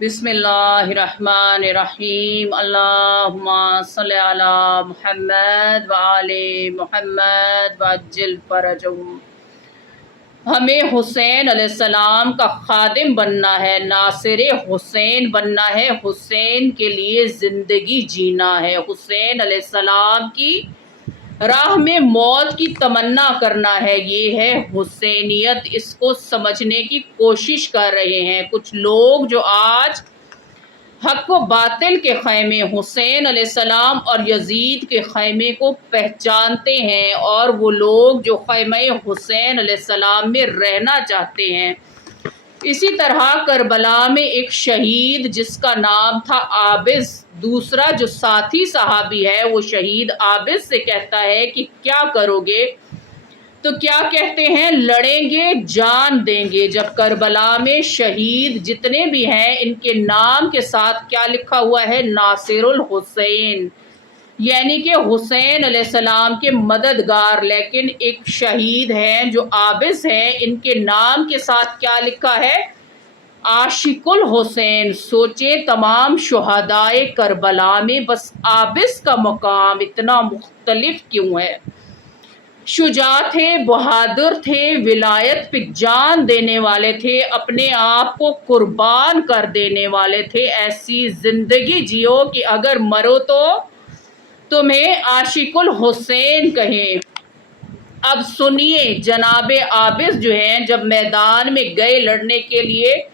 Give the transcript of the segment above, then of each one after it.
बिस्मिल्लाहिर्रहमानिर्रहीम। अल्लाहुम्मा सल्लि अला मुहम्मद व आले मुहम्मद वअज्जिल फरजहुम। हमें हुसैन अलैहिस्सलाम का खादिम बनना है, नासिर हुसैन बनना है, हुसैन के लिए ज़िंदगी जीना है, हुसैन अलैहिस्सलाम की राह में मौत की तमन्ना करना है। ये है हुसैनियत। इसको समझने की कोशिश कर रहे हैं कुछ लोग जो आज हक व बातिल के खैमे हुसैन अलैहिस्सलाम और यजीद के खैमे को पहचानते हैं, और वो लोग जो खैमे हुसैन अलैहिस्सलाम में रहना चाहते हैं। इसी तरह करबला में एक शहीद जिसका नाम था आबिस, दूसरा जो साथी सहाबी है वो शहीद आबिस से कहता है कि क्या करोगे, तो क्या कहते हैं, लड़ेंगे, जान देंगे। जब करबला में शहीद जितने भी हैं इनके नाम के साथ क्या लिखा हुआ है, नासिरुल हुसैन, यानी कि हुसैन अलैहिस्सलाम के मददगार। लेकिन एक शहीद हैं जो आबिस हैं, इनके नाम के साथ क्या लिखा है, आशिकुल हुसैन। सोचे तमाम शुहदाए करबला में बस आबिस का मकाम इतना मुख्तलिफ क्यों है। शुजा थे, बहादुर थे, विलायत पे जान देने वाले थे, अपने आप को कुर्बान कर देने वाले थे। ऐसी जिंदगी जियो कि अगर मरो तो तुम्हें आशिकुल हुसैन कहें। अब सुनिए, जनाबे आबिस जो हैं जब मैदान में गए लड़ने के लिए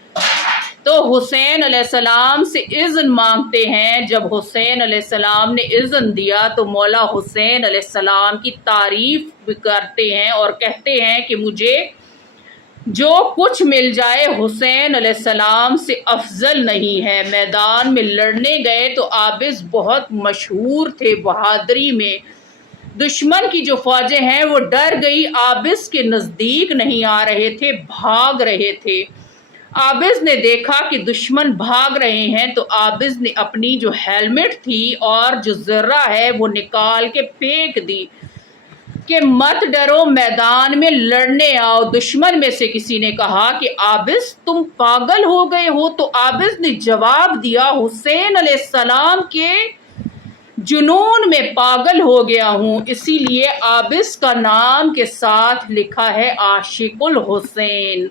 तो हुसैन अलैहिस्सलाम से इज़्न मांगते हैं। जब हुसैन अलैहिस्सलाम ने इज़्न दिया तो मौला हुसैन अलैहिस्सलाम की तारीफ करते हैं और कहते हैं कि मुझे जो कुछ मिल जाए हुसैन अलैहिस्सलाम से अफजल नहीं है। मैदान में लड़ने गए तो आबिस बहुत मशहूर थे बहादुरी में। दुश्मन की जो फौजें हैं वो डर गई, आबिस के नज़दीक नहीं आ रहे थे, भाग रहे थे। आबिस ने देखा कि दुश्मन भाग रहे हैं तो आबिस ने अपनी जो हेलमेट थी और जो ज़र्रा है वो निकाल के फेंक दी कि मत डरो, मैदान में लड़ने आओ। दुश्मन में से किसी ने कहा कि आबिस तुम पागल हो गए हो, तो आबिस ने जवाब दिया, हुसैन अलैहिस्सलाम के जुनून में पागल हो गया हूँ, इसीलिए आबिस का नाम के साथ लिखा है आशिकुल हुसैन।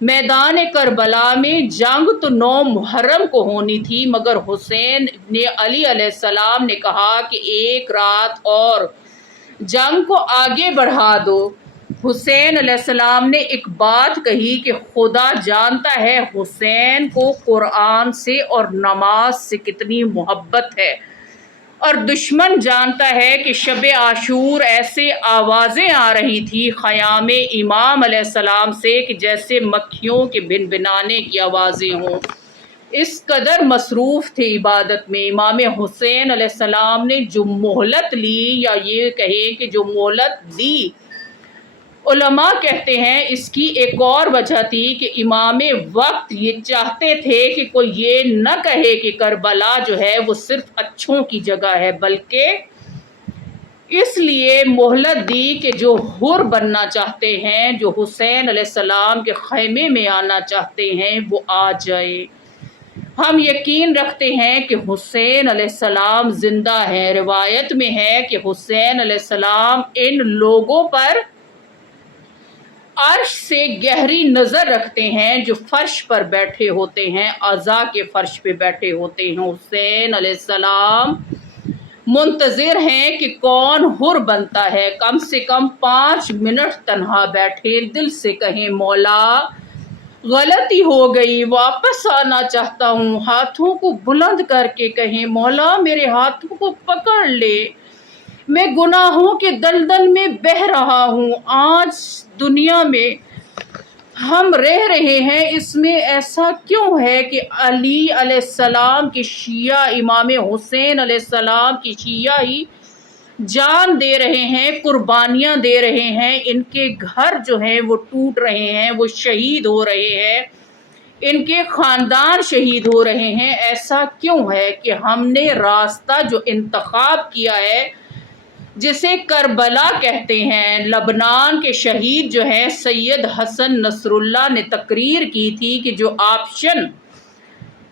मैदान करबला में जंग तो 9 मुहर्रम को होनी थी, मगर हुसैन ने अली अलैहिस्सलाम ने कहा कि एक रात और जंग को आगे बढ़ा दो। हुसैन अलैहिस्सलाम ने एक बात कही कि खुदा जानता है हुसैन को कुरान से और नमाज से कितनी मोहब्बत है, और दुश्मन जानता है कि शब आशूर ऐसे आवाज़ें आ रही थी ख़याम इमाम अलैहिस्सलाम से कि जैसे मक्खियों के भिनभिनाने की आवाज़ें हों। इस कदर मसरूफ़ थे इबादत में। इमाम हुसैन अलैहिस्सलाम ने जो मोहलत ली, या ये कहे कि जो मोहलत दी, उलमा कहते हैं इसकी एक और वजह थी कि इमाम वक्त ये चाहते थे कि कोई ये न कहे कि करबला जो है वो सिर्फ अच्छों की जगह है, बल्कि इसलिए मोहलत दी कि जो हुर बनना चाहते हैं, जो हुसैन अलैहिस्सलाम के खैमे में आना चाहते हैं, वो आ जाए। हम यकीन रखते हैं कि हुसैन अलैहिस्सलाम जिंदा है। रिवायत में है कि हुसैन अलैहिस्सलाम इन लोगों पर अर्श से गहरी नज़र रखते हैं जो फर्श पर बैठे होते हैं, अज़ा के फर्श पे बैठे होते हैं। हुसैन अलैहिस्सलाम मुंतज़िर हैं कि कौन हुर बनता है। कम से कम 5 मिनट तन्हा बैठे, दिल से कहें, मौला गलती हो गई, वापस आना चाहता हूँ। हाथों को बुलंद करके कहें, मौला मेरे हाथों को पकड़ ले, मैं गुनाहों के दलदल में बह रहा हूँ। आज दुनिया में हम रह रहे हैं, इसमें ऐसा क्यों है कि अली अलैहिस्सलाम की शिया, इमाम हुसैन अलैहिस्सलाम की शिया ही जान दे रहे हैं, कुर्बानियाँ दे रहे हैं, इनके घर जो हैं वो टूट रहे हैं, वो शहीद हो रहे हैं, इनके ख़ानदान शहीद हो रहे हैं। ऐसा क्यों है कि हमने रास्ता जो इंतखाब किया है, जिसे करबला कहते हैं, लबनान के शहीद जो हैं सैयद हसन नसरुल्लाह ने तकरीर की थी कि जो ऑप्शन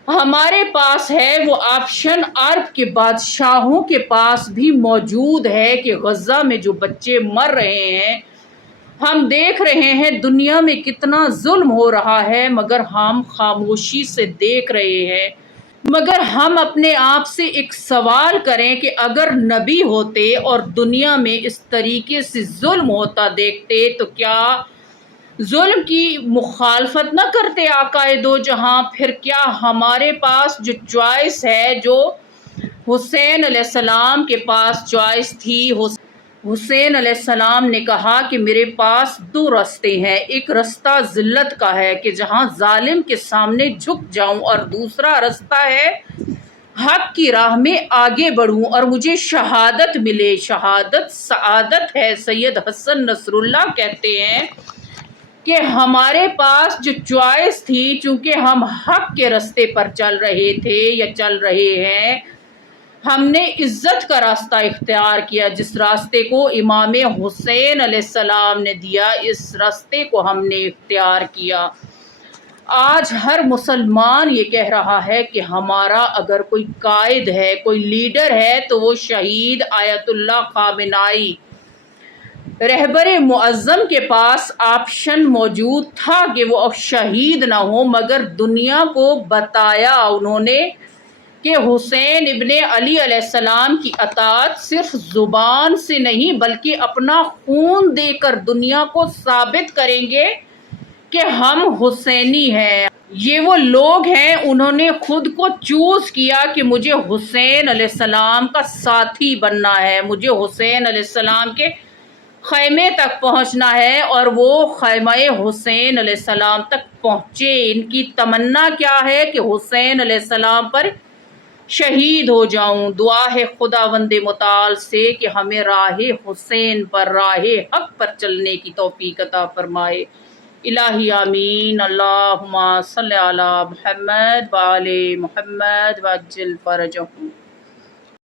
ہمارے پاس ہے وہ آپشن عرب کے بادشاہوں کے پاس بھی موجود ہے کہ غزہ میں جو بچے مر رہے ہیں، ہم دیکھ رہے ہیں دنیا میں کتنا ظلم ہو رہا ہے، مگر ہم خاموشی سے دیکھ رہے ہیں۔ مگر ہم اپنے آپ سے ایک سوال کریں کہ اگر نبی ہوتے اور دنیا میں اس طریقے سے ظلم ہوتا دیکھتے تو کیا ظلم کی مخالفت نہ کرتے آقا دو جہاں؟ پھر کیا ہمارے پاس جو چوائس ہے، جو حسین علیہ السلام کے پاس چوائس تھی، حسین علیہ السلام نے کہا کہ میرے پاس دو راستے ہیں، ایک رستہ ذلت کا ہے کہ جہاں ظالم کے سامنے جھک جاؤں، اور دوسرا رستہ ہے حق کی راہ میں آگے بڑھوں اور مجھے شہادت ملے۔ شہادت سعادت ہے۔ سید حسن نصر اللہ کہتے ہیں کہ ہمارے پاس جو چوائس تھی، چونکہ ہم حق کے راستے پر چل رہے تھے یا چل رہے ہیں، ہم نے عزت کا راستہ اختیار کیا، جس راستے کو امام حسین علیہ السلام نے دیا، اس راستے کو ہم نے اختیار کیا۔ آج ہر مسلمان یہ کہہ رہا ہے کہ ہمارا اگر کوئی قائد ہے، کوئی لیڈر ہے، تو وہ شہید آیت اللہ خامنائی رہبر معظم کے پاس آپشن موجود تھا کہ وہ شہید نہ ہو، مگر دنیا کو بتایا انہوں نے کہ حسین ابن علی علیہ السلام کی اطاعت صرف زبان سے نہیں بلکہ اپنا خون دے کر دنیا کو ثابت کریں گے کہ ہم حسینی ہیں۔ یہ وہ لوگ ہیں، انہوں نے خود کو چوز کیا کہ مجھے حسین علیہ السلام کا ساتھی بننا ہے، مجھے حسین علیہ السلام کے خیمے تک پہنچنا ہے، اور وہ خیمہ حسین علیہ السلام تک پہنچے۔ ان کی تمنا کیا ہے کہ حسین علیہ السلام پر شہید ہو جاؤں۔ دعا ہے خداوند متعال سے کہ ہمیں راہ حسین پر، راہ حق پر چلنے کی توفیق عطا فرمائے۔ الہی آمین۔ اللہم صلی علی محمد وآل محمد وعجل فرجہم۔